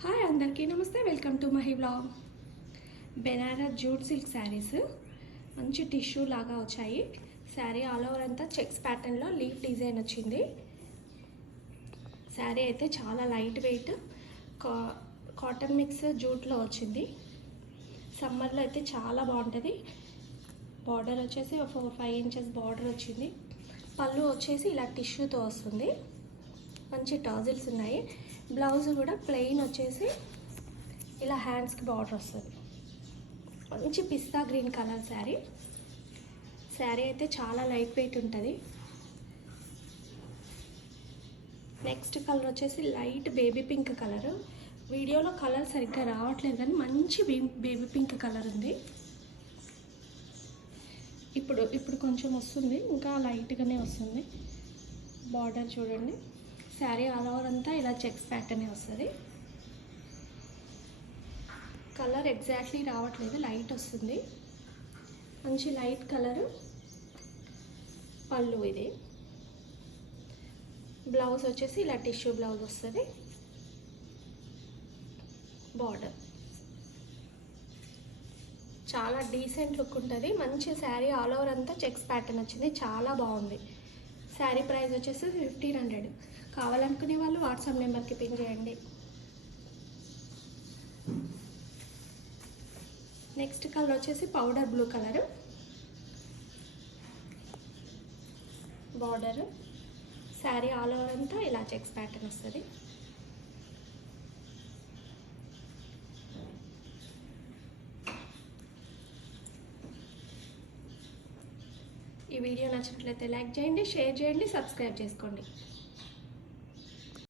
Hi అందరికీ namaste, welcome to Mahi blog. Banaras jute silk saris మంచి tissue లాగా వచ్చాయి. శారీ ఆల్ ఓవర్ అంతా చెక్స్ ప్యాటర్న్లో లీఫ్ డిజైన్ వచ్చింది. శారీ అయితే చాలా లైట్ వెయిట్ కాటన్ మిక్స్ జూట్లో వచ్చింది. సమ్మర్లో అయితే చాలా బాగుంటుంది. బార్డర్ వచ్చేసి 4-5 ఇంచెస్ బార్డర్ వచ్చింది. పళ్ళు వచ్చేసి ఇలా టిష్యూతో వస్తుంది. మంచి టాజిల్స్ ఉన్నాయి. బ్లౌజ్ కూడా ప్లెయిన్ వచ్చేసి ఇలా హ్యాండ్స్కి బార్డర్ వస్తుంది. మంచి పిస్తా గ్రీన్ కలర్ శారీ. శారీ అయితే చాలా లైట్ వెయిట్ ఉంటుంది. నెక్స్ట్ కలర్ వచ్చేసి లైట్ బేబీ పింక్ కలర్. వీడియోలో కలర్ సరిగ్గా రావట్లేదు కానీ మంచి బేబీ పింక్ కలర్ ఉంది. ఇప్పుడు కొంచెం వస్తుంది, ఇంకా లైట్గానే వస్తుంది. బార్డర్ చూడండి. శారీ ఆల్ ఓవర్ అంతా ఇలా చెక్స్ ప్యాటర్నే వస్తుంది. కలర్ ఎగ్జాక్ట్లీ రావట్లేదు, లైట్ వస్తుంది. మంచి లైట్ కలరు. పళ్ళు ఇది. బ్లౌజ్ వచ్చేసి ఇలా టిష్యూ బ్లౌజ్ వస్తుంది. బార్డర్ చాలా డీసెంట్ లుక్ ఉంటుంది. మంచి శారీ ఆల్ ఓవర్ అంతా చెక్స్ ప్యాటర్న్ వచ్చింది, చాలా బాగుంది. శారీ ప్రైస్ వచ్చేసి 1500. కావాలనుకునే వాళ్ళు వాట్సాప్ నెంబర్కి పిన్ చేయండి. నెక్స్ట్ కలర్ వచ్చేసి powder blue colour. Border sari all over అంతా ఇలా చెక్స్ ప్యాటర్న్ వస్తుంది. ఈ వీడియో నచ్చినట్లయితే లైక్ చేయండి, షేర్ చేయండి, సబ్స్క్రైబ్ చేసుకోండి.